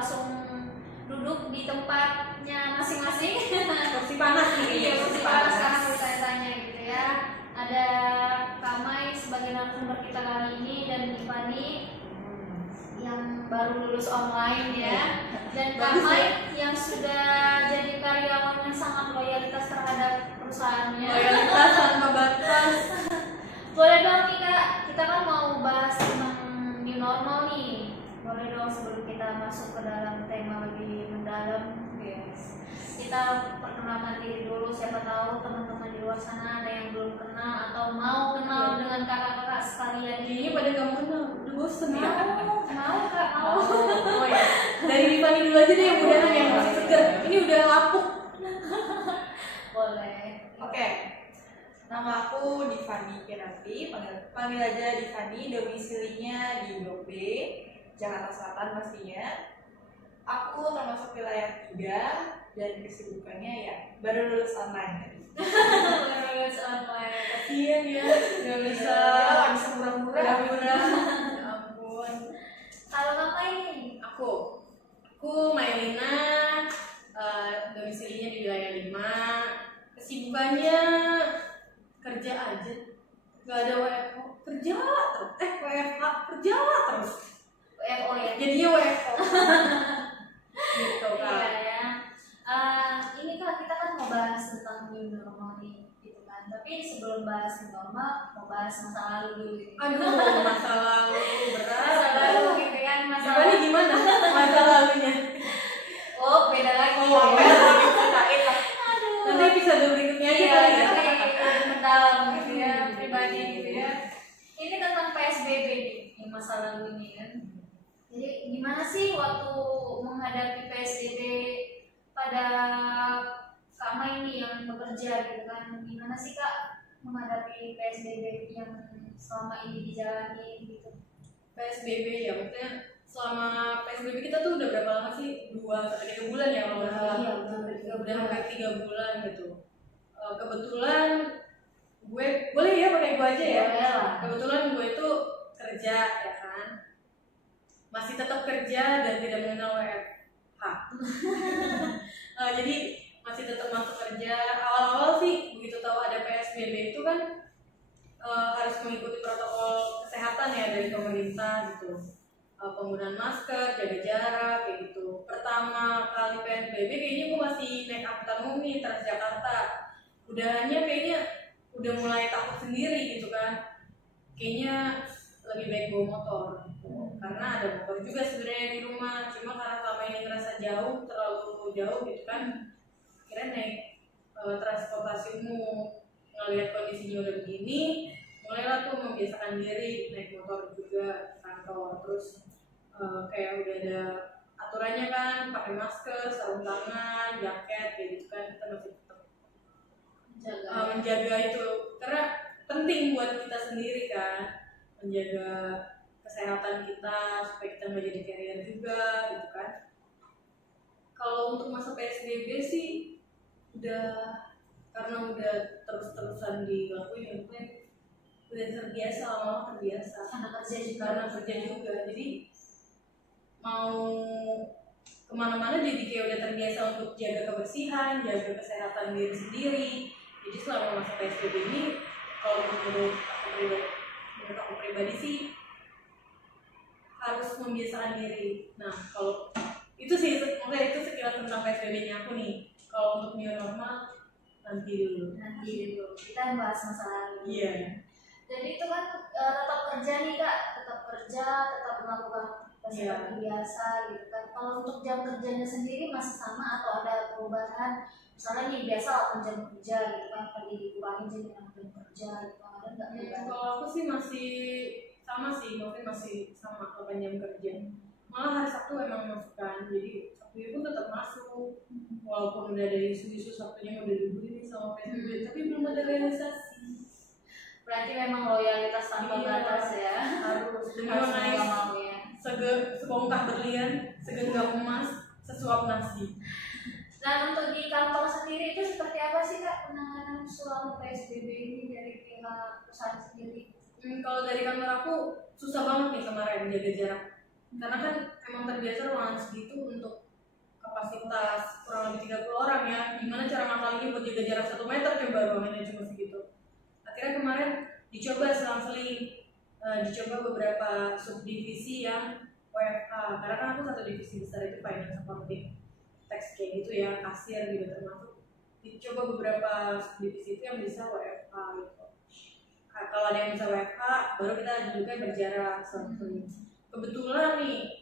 langsung duduk di tempatnya masing-masing. Kursi panas nih. Iya, kursi panas sekarang bertanya-tanya gitu ya. Ada Kak Mai sebagai narasumber kita kali ini dan Tiffany yang baru lulus online ya, dan Kak Mai yang sudah jadi karyawan yang sangat loyalitas terhadap perusahaannya. Loyalitas tanpa batas. Boleh dong nih Kak, kita kan mau bahas tentang new normal nih. Boleh dong sebelum kita masuk ke dalam tema lebih mendalam, yes. Kita perkenalkan diri dulu, siapa tahu teman-teman di luar sana ada yang belum kenal atau mau kenal dengan kakak-kakak sekalian ini. Pada kamu kenal, udah bosen ya? Mau Kak, mau. Oh ya, dari Tiffany dulu aja deh yang mudahan yang masih seger. Ini udah lapuk. Boleh. Oke, nama aku Tiffany Kenati, panggil aja Tiffany, domisilinya di Blok B, Jakarta Selatan pastinya. Aku termasuk wilayah 3 dan kesibukannya ya baru lulus online. Lulus online. Kasian ya, nggak bisa murah-murah. Ya ampun. Kalau Kakak ini? Aku Maylina, domisilinya di wilayah 5. Kesibukannya kerja aja, nggak ada WFO, kerja terus. WFH kerja terus. WFO ya? Jadinya WFO. Gitu kan. Iya ya. Ini Kak, kita kan mau bahas tentang new normal nih, gitu kan. Tapi sebelum bahas new normal, mau bahas masa lalu dulu. Gitu. Aduh, masa lalu berat. Masa lalu gitu kan, masa Gimana lalu. gimana masa lalunya? Oh, beda lagi. Oh, Ceritain lah. Aduh. Nanti episode berikutnya aja Iya, kali ya. lebih mendalam gitu ya, pribadi gitu ya. Ini tentang PSBB nih, yang masa lalu ini kan. Jadi gimana sih waktu menghadapi PSBB pada Kak Mai ini yang bekerja gitu kan? Gimana sih Kak menghadapi PSBB yang selama ini dijalani gitu? PSBB ya, maksudnya selama PSBB kita tuh udah berapa lama sih? 2-3 bulan ya kalau nggak salah. Iya, udah hampir 3 bulan gitu. Kebetulan gue boleh ya pakai gue aja ya. Boleh lah. Kebetulan gue itu kerja ya kan, masih tetap kerja dan tidak mengenal WFH. Jadi masih tetap masuk kerja. Awal-awal sih begitu tahu ada PSBB itu kan harus mengikuti protokol kesehatan ya dari pemerintah gitu. Penggunaan masker, jaga jarak kayak gitu. Pertama kali PSBB kayaknya gue masih naik angkutan umum nih, Transjakarta. Udahannya kayaknya udah mulai takut sendiri gitu kan. Kayaknya lebih baik bawa motor gitu. Karena ada motor juga sebenarnya di rumah, cuma karena selama ini ngerasa jauh, terlalu jauh gitu kan, kira naik transportasi umum, ngelihat kondisinya udah begini, mulailah tuh membiasakan diri naik motor juga ke kantor. Terus kayak udah ada aturannya kan, pakai masker, sarung tangan, jaket kayak gitu kan, kita masih tetap menjaga itu karena penting buat kita sendiri kan, menjaga kesehatan kita supaya kita nggak jadi carrier juga gitu kan. Kalau untuk masa PSBB sih karena udah terus-terusan dilakuin, udah terbiasa, lama-lama terbiasa. Karena kerja juga, jadi mau kemana-mana jadi kayak udah terbiasa untuk jaga kebersihan, jaga kesehatan diri sendiri. Jadi selama masa PSBB ini, kalau menurut aku pribadi sih harus membiasakan diri. Nah, kalau itu sih, maksudnya itu sekilas tentang PSBB-nya aku nih. Kalau untuk new normal nanti dulu. Kita bahas masa lalu. Iya. Jadi itu kan tetap kerja nih Kak, tetap kerja, tetap melakukan seperti biasa gitu kan. Kalau untuk jam kerjanya sendiri masih sama atau ada perubahan? Misalnya nih biasa 8 jam kerja gitu kan, tadi dikurangi jadi 6 jam kerja gitu kan, ada nggak perubahan? Kalau aku sih masih sama sih, mungkin masih sama 8 jam kerja. Malah hari Sabtu emang masuk kan, jadi Sabtu pun tetap masuk. Walaupun udah ada isu-isu Sabtunya udah dibeli sama PSBB, tapi belum ada realisasi. Berarti memang loyalitas tanpa batas ya. Harus mau ya. Sebongkah berlian, segenggam emas, sesuap nasi. Dan untuk di kantor sendiri itu seperti apa sih Kak penanganan selama PSBB ini dari pihak perusahaan sendiri? Kalau dari kantor aku susah banget nih kemarin jaga jarak. Karena kan emang memang terbiasa ruangan segitu untuk kapasitas kurang lebih 30 orang ya. Gimana cara ngakalinnya buat jaga jarak 1 meter, coba ruangannya cuma segitu. Akhirnya kemarin dicoba selang-seling, dicoba beberapa subdivisi yang WFH, karena kan aku satu divisi besar itu finance accounting, tax kayak gitu ya, kasir gitu termasuk. Dicoba beberapa subdivisi itu yang bisa WFH gitu. Nah, kalau ada yang bisa WFH, baru kita juga berjarak selang-seling. Kebetulan nih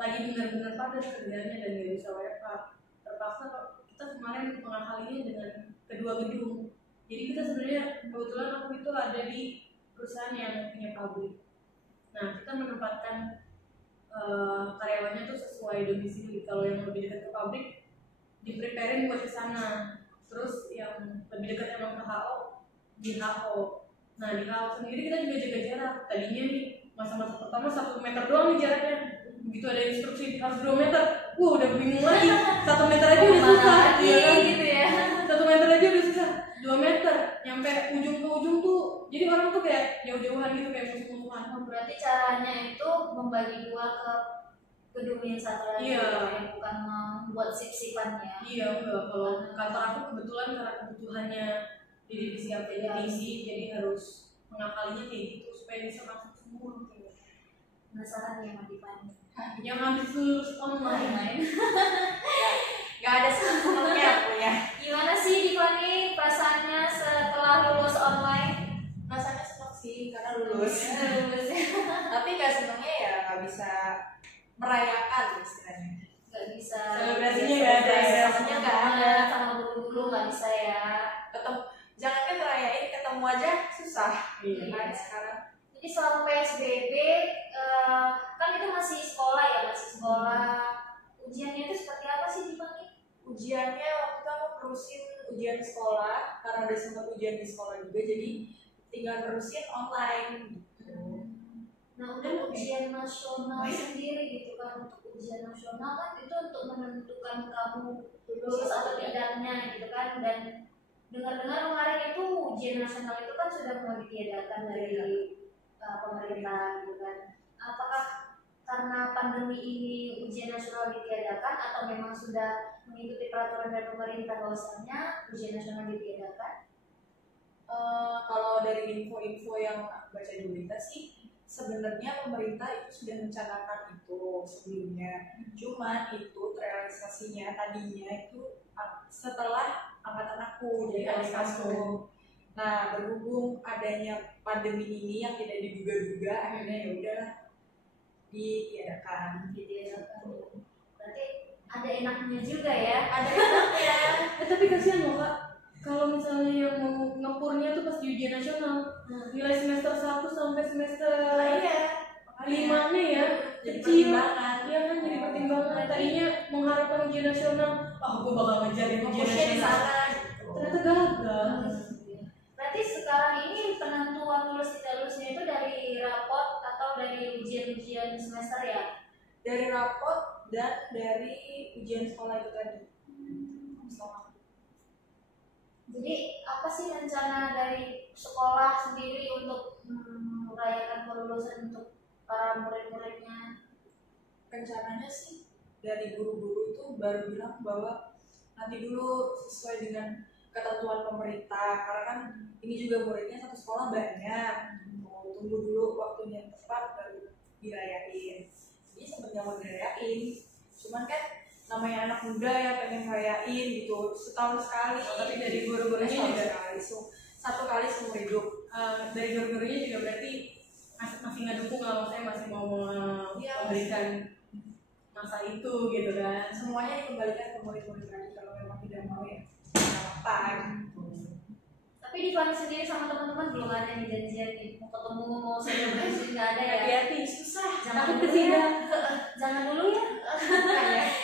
lagi benar-benar padat kerjanya dan nggak bisa WFH, terpaksa kita kemarin mengakalinya dengan kedua gedung. Jadi kita sebenarnya kebetulan aku itu ada di perusahaan yang punya pabrik. Nah, kita menempatkan karyawannya tuh sesuai domisili. Kalau yang lebih dekat ke pabrik di-preparein buat ke sana. Terus yang lebih dekat emang ke HO di HO. Nah, di HO sendiri kita juga jaga jarak. Tadinya nih masa-masa pertama 1 meter doang nih jaraknya. Begitu ada instruksi harus 2 meter, udah bingung lagi. 1 meter aja udah susah, iya kan? Gitu ya. 1 meter aja udah susah. 2 meter, nyampe ujung ke ujung tuh, jadi orang tuh kayak jauh-jauhan gitu, kayak musuh-musuhan. Oh, berarti caranya itu membagi dua ke gedung yang satu lagi, Iya. ya, bukan membuat sip-sipannya. Iya, enggak. Kalau kantor aku kebetulan karena kebutuhannya di divisi tinggi, jadi harus mengakalinya kayak gitu supaya bisa masuk semua. Penasaran ya sama Tiffany. Yang habis lulus online. Nggak ada seneng-senengnya aku ya. Gimana sih Tiffany perasaannya setelah lulus online? Rasanya seneng sih karena lulus. Lulus ya. Tapi nggak senengnya ya nggak bisa merayakan istilahnya. Nggak bisa. Selebrasinya nggak ada ya. Selebrasinya nggak ada, sama guru-guru nggak bisa ya. Ketemu, jangan kan ngerayain, ketemu aja susah. Iya. Kan sekarang. Jadi selama PSBB kan itu masih sekolah ya, masih sekolah. Ujiannya itu seperti apa sih Tiffany? Ujiannya waktu itu aku terusin ujian sekolah karena udah sempat ujian di sekolah juga, jadi tinggal terusin online gitu. Nah, udah ujian nasional sendiri gitu kan. Untuk ujian nasional kan itu untuk menentukan kamu lulus atau tidaknya gitu kan. Dan dengar-dengar kemarin itu ujian nasional itu kan sudah mulai ditiadakan dari pemerintah gitu kan. Apakah karena pandemi ini ujian nasional ditiadakan atau memang sudah mengikuti peraturan dari pemerintah bahwasanya ujian nasional ditiadakan? Kalau dari info-info yang aku baca di berita sih, sebenarnya pemerintah itu sudah mencanangkan itu sebelumnya. Cuman itu terrealisasinya tadinya itu setelah angkatan aku, jadi adik aku. Nah, berhubung adanya pandemi ini yang tidak diduga-duga, akhirnya ya udahlah ditiadakan. Berarti ada enaknya juga ya. Ada enaknya. Tapi kasihan loh Kak, kalau misalnya yang mau ngepurnya tuh pas di ujian nasional, nilai semester 1 sampai semester Iya. 5-nya ya, Jadi kecil. pertimbangan. Iya kan, jadi pertimbangan. Tadinya mengharapkan ujian nasional, gue bakal ngejarin ujian Fokusnya di nasional. sana. Ternyata gagal. Berarti sekarang ini penentuan lulus tidak lulusnya itu dari rapot atau dari ujian-ujian semester ya? Dari rapot dan dari ujian sekolah itu tadi. Jadi apa sih rencana dari sekolah sendiri untuk merayakan kelulusan untuk para murid-muridnya? Rencananya sih dari guru-guru itu baru bilang bahwa nanti dulu sesuai dengan ketentuan pemerintah, karena kan ini juga muridnya satu sekolah banyak, mau tunggu dulu waktunya yang tepat baru dirayain. Jadi sebenarnya mau dirayain, cuman kan namanya anak muda ya pengen rayain gitu setahun sekali. Tapi dari guru-gurunya juga satu kali seumur hidup. Dari guru-gurunya juga berarti masih ngedukung lah, maksudnya masih mau Iya. memberikan masa itu gitu kan. Semuanya dikembalikan ke murid-murid lagi, kalau memang tidak mau ya nggak apa-apa gitu. Tapi di Fani sendiri sama teman-teman belum ada nih janjian nih mau ketemu mau selebrasi nggak ada ya? Hati-hati, susah. Jangan Takut dulu kesini. ya. Jangan dulu ya.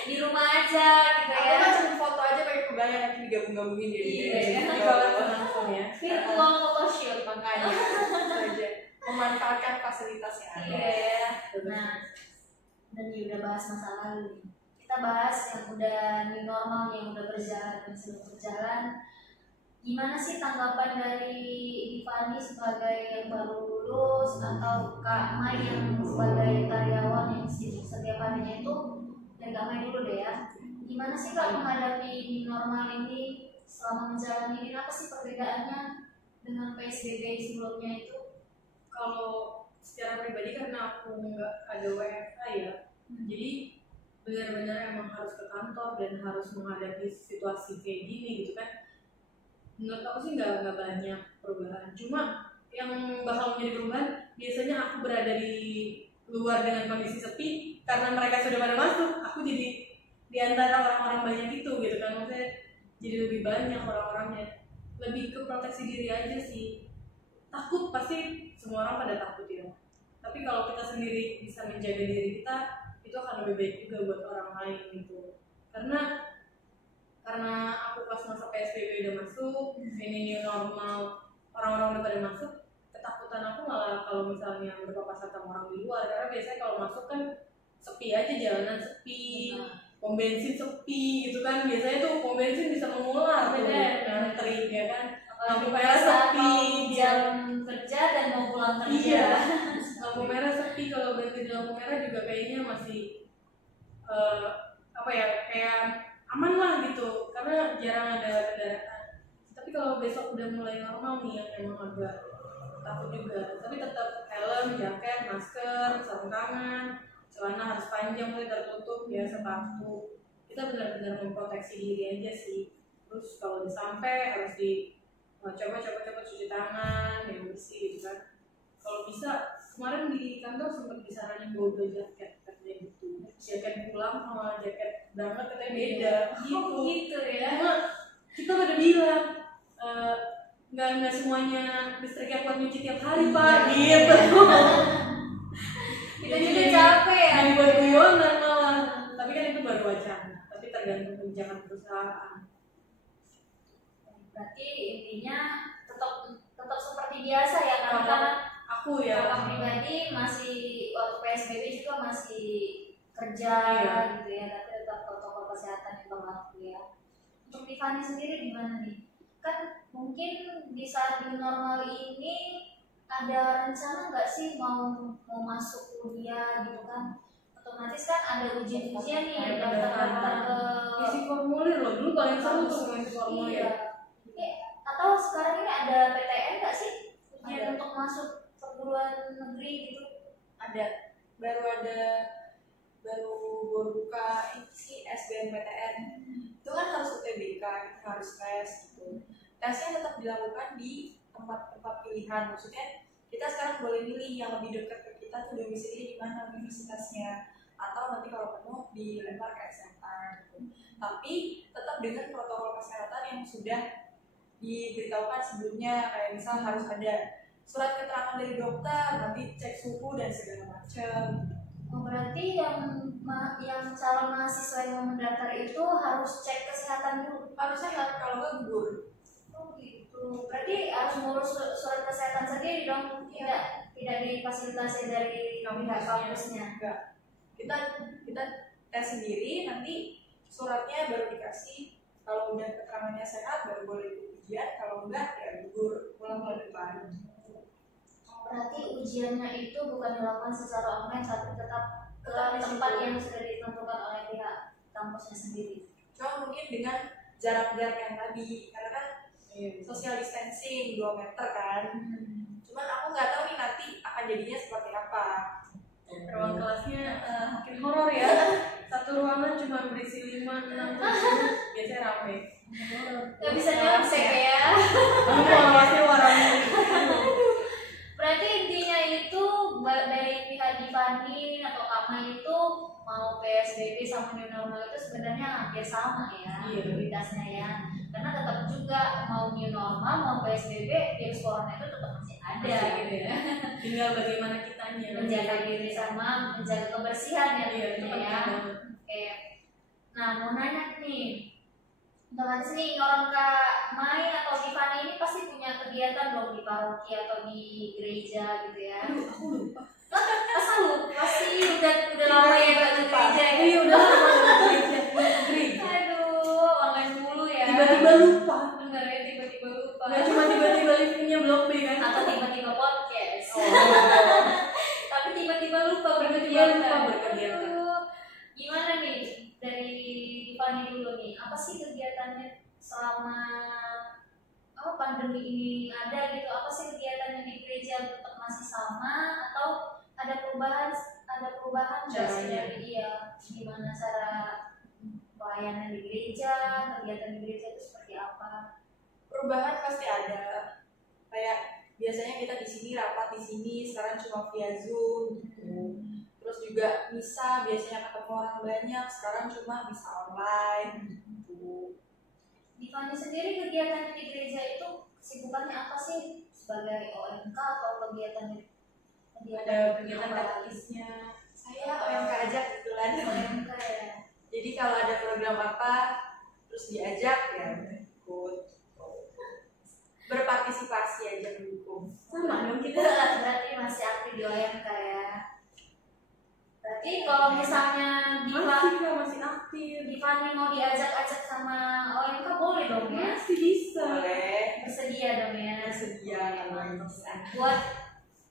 Di rumah aja gitu Aku ya. kan cuma foto aja pakai kebaya, nanti digabung-gabungin jadi Iya, jadi kan? Langsung ya. Virtual photoshoot. makanya itu aja memanfaatkan fasilitas yang ada. Iya. Nah, dan ya udah bahas masa lalu nih. Kita bahas yang udah new normal, yang udah berjalan dan sedang berjalan. Gimana sih tanggapan dari Tiffany sebagai yang baru lulus atau Kak Mai yang sebagai karyawan yang setiap harinya dari Kak Mai dulu deh ya. Gimana sih Kak menghadapi new normal ini selama menjalani ini? Apa sih perbedaannya dengan PSBB sebelumnya itu? Kalau secara pribadi karena aku nggak ada WFH ya, jadi benar-benar emang harus ke kantor dan harus menghadapi situasi kayak gini gitu kan. Menurut aku sih nggak banyak perubahan, cuma yang bakal menjadi perubahan biasanya aku berada di luar dengan kondisi sepi karena mereka sudah pada masuk, aku jadi di antara orang-orang banyak itu gitu kan, maksudnya jadi lebih banyak orang-orangnya, lebih ke proteksi diri aja sih. Takut pasti semua orang pada takut ya, tapi kalau kita sendiri bisa menjaga diri kita itu akan lebih baik juga buat orang lain gitu. Karena aku pas masa PSBB udah masuk, ini new normal, orang-orang udah pada masuk, ketakutan aku malah kalau misalnya berpapasan sama orang di luar, karena biasanya kalau masuk kan sepi aja, jalanan sepi, pom bensin sepi gitu kan, biasanya tuh pom bensin bisa mengular tuh ngantri ya kan, lampu merah sepi, jam kerja dan mau pulang kerja. iya, lampu merah sepi, kalau berhenti di lampu merah juga kayaknya masih apa ya, kayak aman lah gitu, karena jarang ada kendaraan. Tapi kalau besok udah mulai normal nih yang emang agak takut juga, tapi tetap helm, jaket, masker, sarung tangan, celana harus panjang mulai tertutup ya, sepatu, kita benar-benar memproteksi diri aja sih. Terus kalau udah sampai harus coba cuci tangan yang bersih gitu kan. Kalau bisa, kemarin di kantor sempat disaranin bawa 2 jaket katanya gitu, jaket pulang sama jaket berangkat katanya beda gitu ya. Cuma kita pada bilang nggak semuanya listriknya kuat nyuci tiap hari Pak gitu. Kita juga capek ya. Jadi buat guyonan malah, tapi kan itu baru wacana, tapi tergantung kebijakan perusahaan. Berarti intinya tetap seperti biasa ya, karena aku ya kakak pribadi masih waktu PSBB juga masih kerja gitu ya, tapi tetap protokol kesehatan yang berlaku ya. Untuk Tiffany sendiri gimana nih? Kan mungkin di saat new normal ini ada rencana nggak sih mau masuk kuliah gitu kan? Otomatis kan ada ujian-ujian nih, daftar ke isi formulir loh, dulu paling seru tuh ngisi formulir. Atau sekarang ini ada PTN nggak sih ujian untuk masuk perguruan negeri gitu? Ada, baru buka ini sih SBMPTN. Itu kan harus UTBK, harus tes gitu. Tesnya tetap dilakukan di tempat-tempat pilihan, maksudnya kita sekarang boleh milih yang lebih dekat ke kita tuh domisili di mana universitasnya, atau nanti kalau penuh dilempar ke SMA gitu. Tapi tetap dengan protokol kesehatan yang sudah diberitahukan sebelumnya, kayak misal harus ada surat keterangan dari dokter, nanti cek suhu dan segala macam. Oh, berarti yang calon mahasiswa yang mau mendaftar itu harus cek kesehatan dulu. Harus sehat, kalau nggak gugur. Oh gitu. Berarti harus ngurus surat kesehatan sendiri dong, tidak difasilitasi dari kampusnya. Enggak. Kita tes sendiri, nanti suratnya baru dikasih. Kalau udah keterangannya sehat baru boleh ujian, kalau enggak ya gugur, pulang bulan depan. Berarti ujiannya itu bukan dilakukan secara online, tapi tetap ke tempat yang sudah ditentukan oleh pihak kampusnya sendiri. Cuma mungkin dengan jarak-jarak yang tadi, karena kan social distancing 2 meter kan. Cuman aku nggak tahu nih nanti akan jadinya seperti apa. Ruang kelasnya makin horor ya. Satu ruangan cuma berisi 5-6 biasanya rame. Gak bisa nyontek ya. Kamu pengawasannya warnanya. Berarti intinya itu dari pihak Tiffany atau Kama itu mau PSBB sama new normal itu sebenarnya hampir sama ya prioritasnya ya. Karena tetap juga mau new normal mau PSBB, virus corona itu tetap masih ada gitu ya. Tinggal bagaimana kitanya menjaga diri sama menjaga kebersihan ya tentunya ya. Oke. Nah, mau nanya nih, otomatis nih orang Kak Mai atau Tiffany ini pasti punya kegiatan dong di paroki atau di gereja gitu ya. Aduh, aku lupa. Masa lupa sih, udah lama ya gak ke gereja ya. Iya udah lama ke gereja. Aduh, online mulu ya. Tiba-tiba lupa. Bener ya, tiba-tiba lupa. Gak cuma tiba-tiba live-nya blok B kan? Atau tiba-tiba podcast. Oh. Tapi tiba-tiba lupa Tiba-tiba lupa berkegiatan. berkegiatan. Aduh, gimana nih? sih kegiatannya selama pandemi ini ada gitu? Apa sih kegiatannya di gereja tetap masih sama atau ada perubahan nggak sih Caranya. dari gimana cara pelayanan di gereja, kegiatan di gereja itu seperti apa? Perubahan pasti ada. Kayak biasanya kita di sini rapat di sini, sekarang cuma via Zoom gitu. Terus juga misa biasanya ketemu orang banyak, sekarang cuma misa online gitu. Di Fani sendiri kegiatan di gereja itu kesibukannya apa sih sebagai OMK atau kegiatan Ada kegiatan apa? katekisnya. Saya OMK aja kebetulan. OMK ya. Jadi kalau ada program apa terus diajak ya ikut. Berpartisipasi aja mendukung. Sama dong kita. Berarti masih aktif di OMK ya. Berarti kalau misalnya Masih aktif. di Fani mau diajak-ajak sama OMK boleh dong ya? Masih bisa. Boleh. Bersedia dong ya. Bersedia kalau bisa.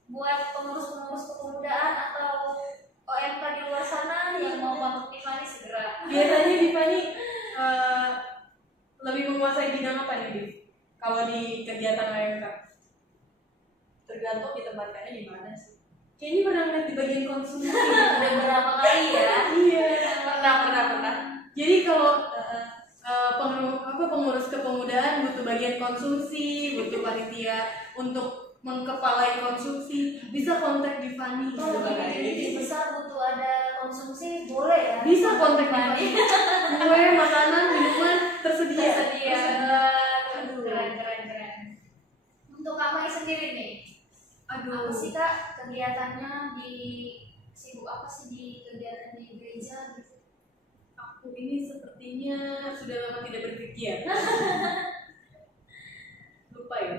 Buat pengurus-pengurus kepemudaan atau OMK di luar sana yang mau masuk di Fani segera. Biasanya di Fani lebih menguasai bidang apa nih, Div? Kalau di kegiatan OMK? Tergantung ditempatkannya di mana sih. Kayaknya pernah ngeliat di bagian konsumsi. Udah berapa kali ya? Iya. Pernah. Jadi kalau pengurus kepemudaan butuh bagian konsumsi, butuh panitia untuk mengkepalai konsumsi, bisa kontak di Fani. Kalau di besar butuh ada konsumsi boleh ya? Bisa kontak di Fani. Kue, makanan, minuman tersedia. Aduh, keren. Untuk Kamai sendiri nih, apa Aduh. sih Kak kegiatannya sibuk apa sih di kegiatan di gereja gitu? Aku ini sepertinya sudah lama tidak berkegiatan. Lupa ya,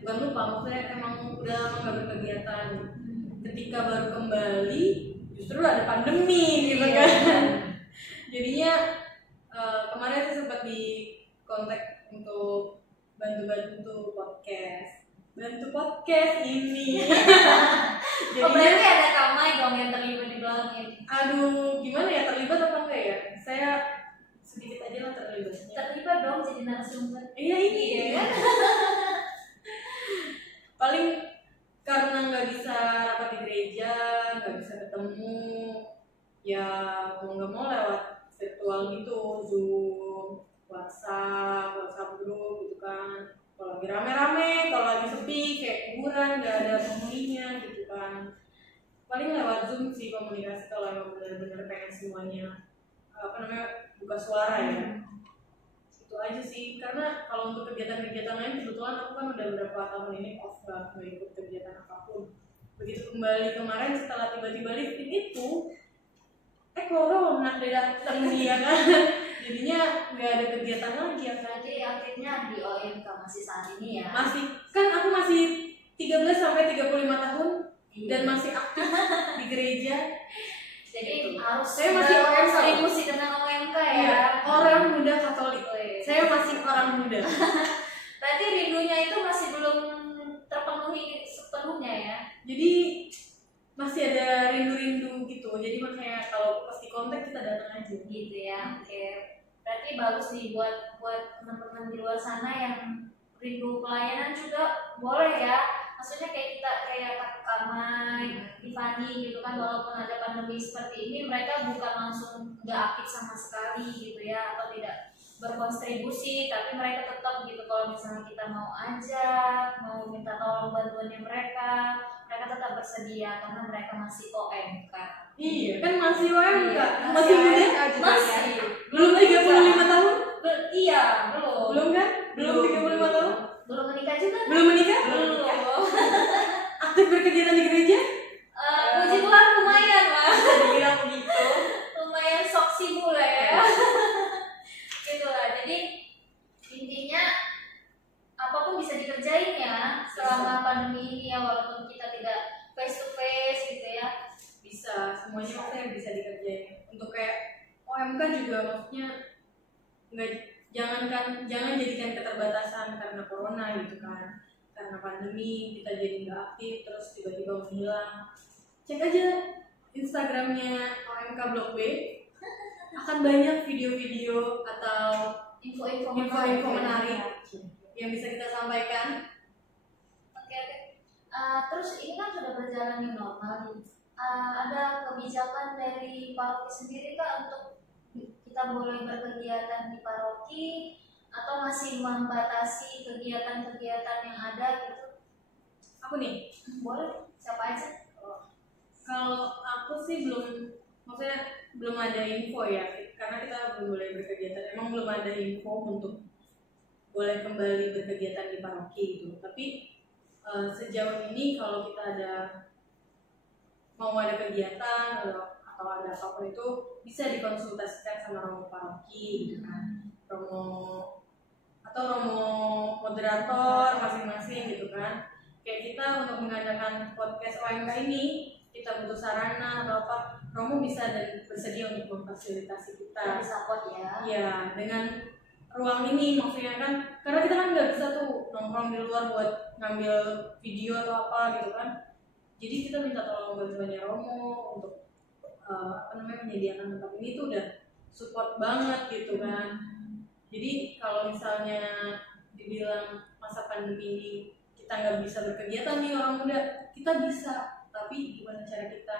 bukan lupa, maksudnya emang udah lama gak berkegiatan. Ketika baru kembali, justru ada pandemi gitu kan. Jadinya kemarin saya sempat di kontak untuk bantu podcast ini. Berarti ada Kamai dong yang terlibat di belakangnya. Aduh, gimana ya, terlibat apa enggak ya? Saya sedikit aja lah terlibatnya. Terlibat dong jadi narasumber. Iya ini ya. Paling karena nggak bisa rapat di gereja, nggak bisa ketemu, ya mau nggak mau lewat virtual gitu, Zoom, WhatsApp group gitu kan. Kalau lagi rame-rame, kalau lagi sepi kayak kuburan nggak ada penghuninya gitu kan. Paling lewat Zoom sih komunikasi kalau emang benar-benar pengen semuanya buka suara ya. Itu aja sih, karena kalau untuk kegiatan-kegiatan lain kebetulan aku kan udah beberapa tahun ini off nggak ikut kegiatan apapun. Begitu kembali kemarin setelah tiba-tiba lifting itu corona datang nih ya kan. Jadinya nggak ada kegiatan lagi ya. Berarti aktifnya di OMK masih saat ini ya? Masih, kan aku masih 13 sampai 35 tahun dan masih aktif di gereja. Jadi harus Saya masih OMK. kontribusi dengan OMK ya. Iya, orang muda Katolik. Oke. Saya masih orang muda. Berarti rindunya itu masih belum terpenuhi sepenuhnya ya? Jadi masih ada rindu-rindu gitu. Jadi makanya kalau pas di kontak kita datang aja. Gitu ya. Oke. Berarti bagus nih buat teman-teman di luar sana yang rindu pelayanan juga boleh ya. Maksudnya kayak Kak Kamai, Tiffany gitu kan, walaupun ada pandemi seperti ini mereka bukan langsung nggak aktif sama sekali gitu ya, atau tidak berkontribusi, tapi mereka tetap gitu kalau misalnya kita mau ajak, mau minta tolong bantuannya mereka tetap bersedia karena mereka masih OMK. Iya, kan masih OMK. Iya, Masih muda? Masih. Belum 35 tahun? Iya, belum. Belum kan? Belum 35 tahun? Belum menikah juga kan? Belum menikah? Belum. Aktif berkegiatan di gereja? Puji Tuhan lumayan lah. Bisa dibilang begitu. Lumayan sok sibuk lah ya. Gitu lah. Jadi intinya apapun bisa dikerjain ya selama pandemi ini ya, walaupun kita tidak face to face gitu ya. Bisa, semuanya maksudnya bisa dikerjain. Untuk kayak OMK juga maksudnya jangan jadikan keterbatasan karena corona gitu kan. Karena pandemi kita jadi nggak aktif terus tiba-tiba menghilang. Cek aja Instagramnya OMK Blok B, akan banyak video-video atau info-info menarik yang bisa kita sampaikan. Oke. Terus ini kan sudah berjalan di normal nih. Ada kebijakan dari paroki sendiri Kak untuk kita boleh berkegiatan di paroki atau masih membatasi kegiatan-kegiatan yang ada gitu? Aku nih, Boleh, siapa aja? kalau aku sih maksudnya belum ada info ya, karena kita belum boleh berkegiatan. Emang belum ada info untuk boleh kembali berkegiatan di paroki gitu. Tapi sejauh ini kalau kita mau ada kegiatan atau ada apapun itu bisa dikonsultasikan sama romo paroki gitu kan, romo moderator masing-masing gitu kan. Kayak kita untuk mengadakan podcast OMK ini kita butuh sarana atau apa, romo bisa dan bersedia untuk memfasilitasi kita. Support ya. Iya, dengan ruang ini maksudnya kan, karena kita kan nggak bisa tuh nongkrong di luar buat ngambil video atau apa gitu kan. Jadi kita minta tolong bantuannya romo untuk menyediakan tempat ini tuh udah support banget gitu kan. Jadi kalau misalnya dibilang masa pandemi ini kita nggak bisa berkegiatan nih orang muda, kita bisa, tapi gimana cara kita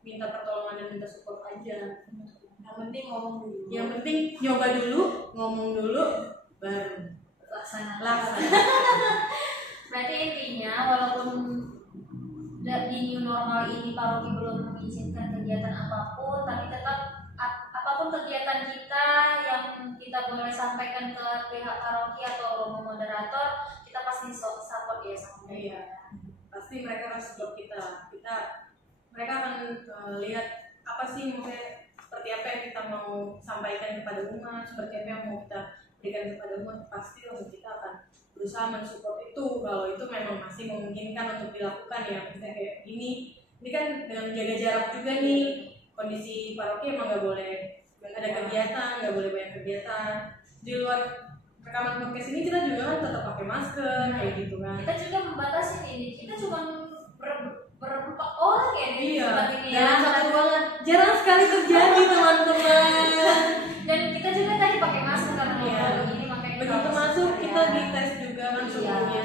minta pertolongan dan minta support aja. Yang penting ngomong dulu. Yang penting nyoba dulu, ngomong dulu, baru Laksana. Berarti intinya walaupun di new normal ini paroki belum mengizinkan kegiatan apapun, tapi tetap apapun kegiatan kita yang kita boleh sampaikan ke pihak paroki atau romo moderator, kita pasti support ya sama mereka. Iya, pasti mereka akan support kita. Mereka akan lihat apa sih maksudnya, seperti apa yang kita mau sampaikan kepada umat, seperti apa yang mau kita berikan kepada umat, pasti kita akan berusaha mensupport itu kalau itu memang masih memungkinkan untuk dilakukan ya. Misalnya kayak ini kan dengan jaga jarak juga nih, kondisi paroki emang nggak boleh ada kegiatan, nggak boleh banyak kegiatan. Di luar rekaman podcast ini kita juga kan tetap pakai masker kayak gitu kan. Kita juga membatasi ini, kita cuma berempat orang ya di tempat ini ya. Dalam satu ruangan jarang sekali terjadi teman-teman. Dan kita juga tadi pakai masker karena ini makanya begitu masuk kita dites juga kan sebelumnya.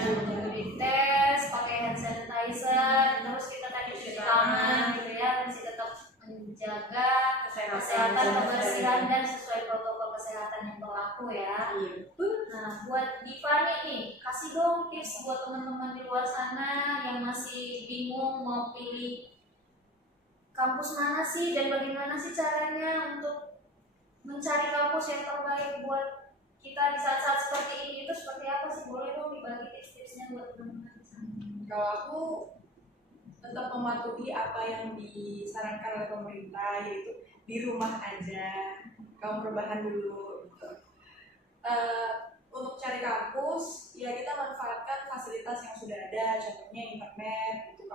Dites pakai hand sanitizer, terus kita tadi cuci tangan gitu ya, masih tetap menjaga kesehatan, kebersihan dan sesuai protokol kesehatan yang berlaku ya. Nah, buat Divani nih, kasih dong tips buat teman-teman di luar sana yang masih bingung mau pilih kampus mana sih dan bagaimana sih caranya untuk mencari kampus yang terbaik buat kita di saat-saat seperti ini. Itu seperti apa sih? Boleh dong dibagi tips-tipsnya buat teman-teman di sana. Kalau aku tetap mematuhi apa yang disarankan oleh pemerintah, yaitu di rumah aja, kamu berbahan dulu gitu. Untuk cari kampus ya kita manfaatkan fasilitas yang sudah ada, contohnya internet gitu.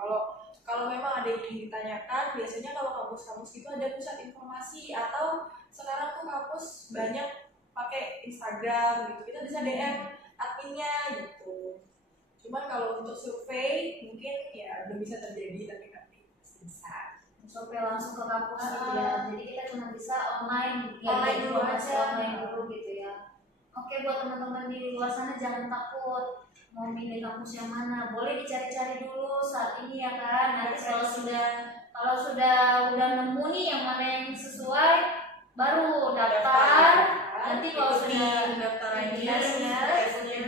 Kalau memang ada yang ingin ditanyakan, biasanya kalau kampus-kampus itu ada pusat informasi, atau sekarang tuh kampus banyak pakai Instagram gitu, kita bisa DM adminnya gitu. Cuman kalau untuk survei mungkin ya belum bisa terjadi, tapi nanti bisa. Survei langsung ke kampus gitu ya. Jadi kita cuma bisa online dulu aja, online dulu gitu ya. Oke, buat teman-teman di luar sana jangan takut mau milih kampus yang mana. Boleh dicari-cari dulu saat ini ya kan. Nanti kalau sudah nemu nih yang mana yang sesuai, baru daftar. Nanti kalau sudah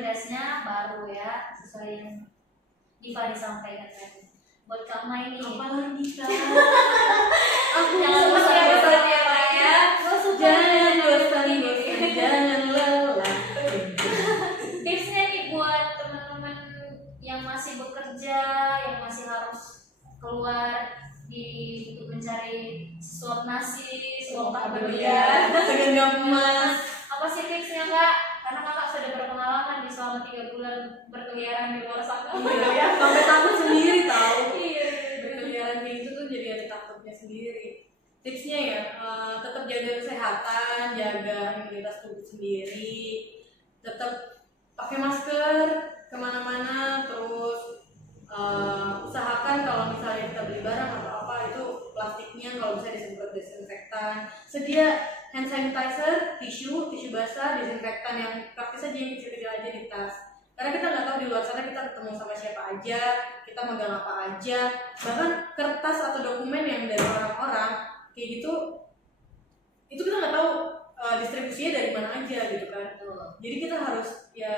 tesnya baru ya sesuai yang Diva disampaikan tadi. Buat Kak Mai nih. Apalagi Kak? Aku jangan bosan ya Kak ya. Jangan lelah. Tipsnya nih buat teman-teman yang masih bekerja, yang masih harus keluar untuk mencari suap nasi, suap pembelian, segenggam emas. Apa sih tipsnya Kak? Karena Kakak sudah berpengalaman di selama 3 bulan berkeliaran di luar sana. Iya ya, sampai takut sendiri tahu. Berkeliaran kayak itu tuh jadi ada takutnya sendiri. Tipsnya ya, tetap jaga kesehatan, jaga imunitas tubuh sendiri, tetap pakai masker kemana-mana, terus usahakan kalau misalnya kita beli barang atau apa itu plastiknya kalau bisa disemprot desinfektan, sedia hand sanitizer, tisu basah, desinfektan yang praktis aja, yang kecil-kecil aja di tas. Karena kita nggak tahu di luar sana kita ketemu sama siapa aja, kita megang apa aja, bahkan kertas atau dokumen yang dari orang-orang kayak gitu, itu kita nggak tahu distribusinya dari mana aja gitu kan. Jadi kita harus ya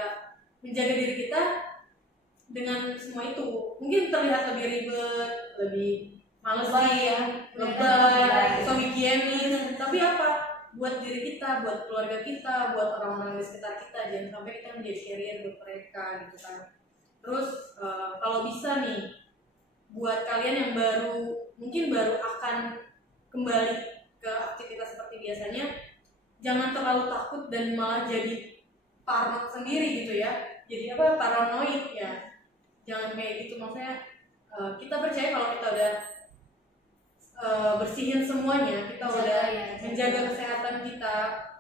menjaga diri kita dengan semua itu. Mungkin terlihat lebih ribet, lebih males sih, lebay, so higienis, tapi apa? Buat diri kita, buat keluarga kita, buat orang-orang di sekitar kita, jangan sampai kita menjadi carrier buat mereka gitu kan. Terus kalau bisa nih, buat kalian yang mungkin baru akan kembali ke aktivitas seperti biasanya, jangan terlalu takut dan malah jadi parno sendiri gitu ya. Jadi paranoid ya. Jangan kayak gitu, maksudnya kita percaya kalau kita udah bersihin semuanya, kita udah menjaga kesehatan kita,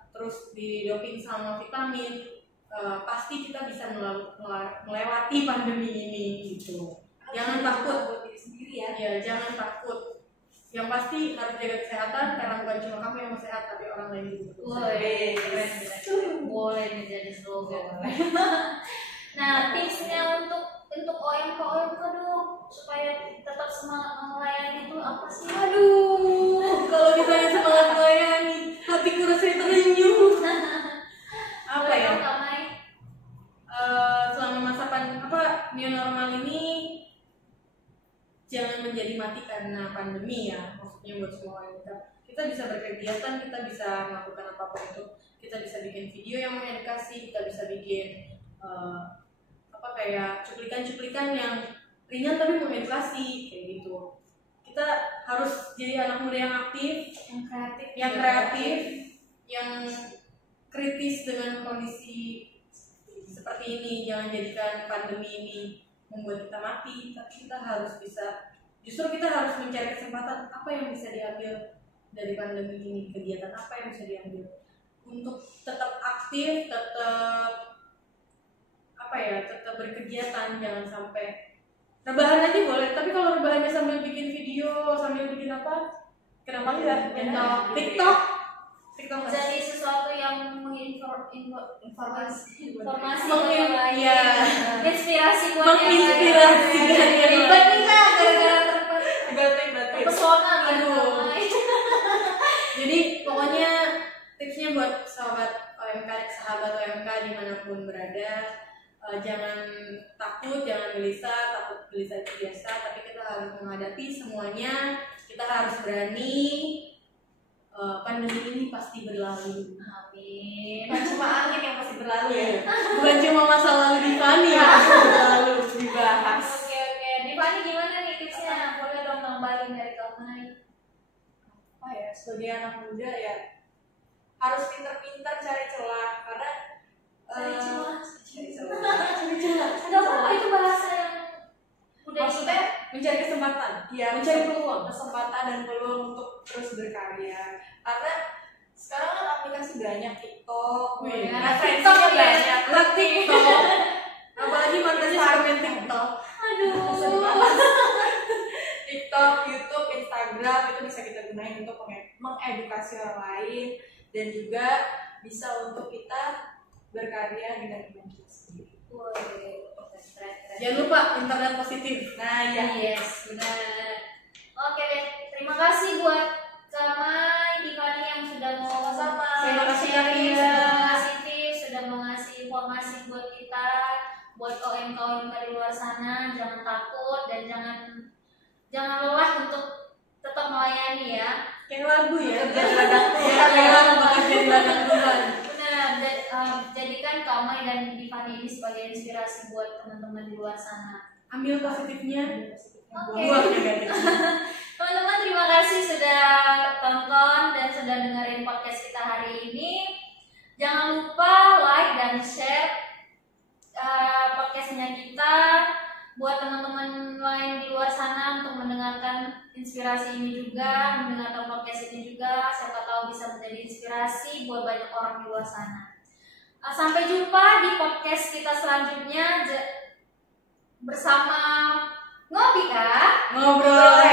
terus didoping sama vitamin, pasti kita bisa melewati pandemi ini gitu. Jangan takut buat diri sendiri ya. Ya, jangan takut. Yang pasti harus jaga kesehatan, karena bukan cuma kamu yang mau sehat, tapi orang lain juga. Boleh menjadi slogan. Nah, tipsnya untuk OMK dong, supaya tetap semangat melayani itu apa sih? Aduh, kalau ditanya semangat melayani, hatiku rasanya terenyuh. Apa ya? Selama masa new normal ini, jangan menjadi mati karena pandemi ya. Maksudnya buat semua kita bisa berkegiatan, kita bisa melakukan apapun itu. Kita bisa bikin video yang mengedukasi, kita bisa bikin kayak cuplikan-cuplikan yang ringan tapi mengedukasi kayak gitu. Kita harus jadi anak muda yang aktif, yang kreatif, yang kritis dengan kondisi seperti ini. Jangan jadikan pandemi ini membuat kita mati, tapi kita harus justru kita harus mencari kesempatan apa yang bisa diambil dari pandemi ini, kegiatan apa yang bisa diambil untuk tetap aktif, tetap berkegiatan. Jangan sampai rebahan aja boleh, tapi kalau rebahannya sambil bikin video, sambil bikin kenapa enggak? TikTok jadi sesuatu yang informasi ya, inspirasi buat menginspirasi yang lain. Gara-gara terpesona gitu. Jadi pokoknya tipsnya buat sahabat OMK dimanapun berada, jangan takut, jangan gelisah. Takut gelisah itu biasa, tapi kita harus menghadapi semuanya. Kita harus berani. Pandemi ini pasti berlalu. Amin. Bukan cuma angin yang pasti berlalu ya. Bukan cuma masa lalu di Fani ya berlalu dibahas. Oke. Di Fani gimana nih tipsnya? Boleh dong nambahin dari Kamai. Sebagai anak muda ya harus pintar-pintar cari celah, karena Cari celah. Ada apa itu bahasa yang maksudnya Mencari kesempatan, mencari peluang, kesempatan dan peluang untuk terus berkarya. Karena sekarang kan aplikasi banyak, TikTok, TikTok banyak, TikTok, apalagi mantannya suka main TikTok. TikTok, YouTube, Instagram itu bisa kita gunain untuk mengedukasi orang lain, dan juga bisa untuk kita berkarya dengan iman kita sendiri. Jangan lupa internet positif. Nah ya, yes, benar. Oke deh, terima kasih buat Kamai, Divani yang sudah mau Terima kasih sharing, Kak. sudah mau ngasih tips, sudah mau ngasih informasi buat kita, buat OMK di luar sana. Jangan takut dan jangan lelah untuk tetap melayani ya. Kayak lagu ya. Bekerja di ladang Tuhan. Kayak lagu bekerja di ladang Tuhan. Benar, jadikan Kamai dan Divani ini sebagai inspirasi buat teman-teman di luar sana. Ambil positifnya, Oke. buang negatifnya. Teman-teman, terima kasih sudah tonton dan sudah dengerin podcast kita hari ini. Jangan lupa like dan share podcastnya kita buat teman-teman lain di luar sana untuk mendengarkan inspirasi ini juga, mendengarkan podcast ini juga. Siapa tahu bisa menjadi inspirasi buat banyak orang di luar sana. Sampai jumpa di podcast kita selanjutnya bersama Ngopi Kak. Ngobrol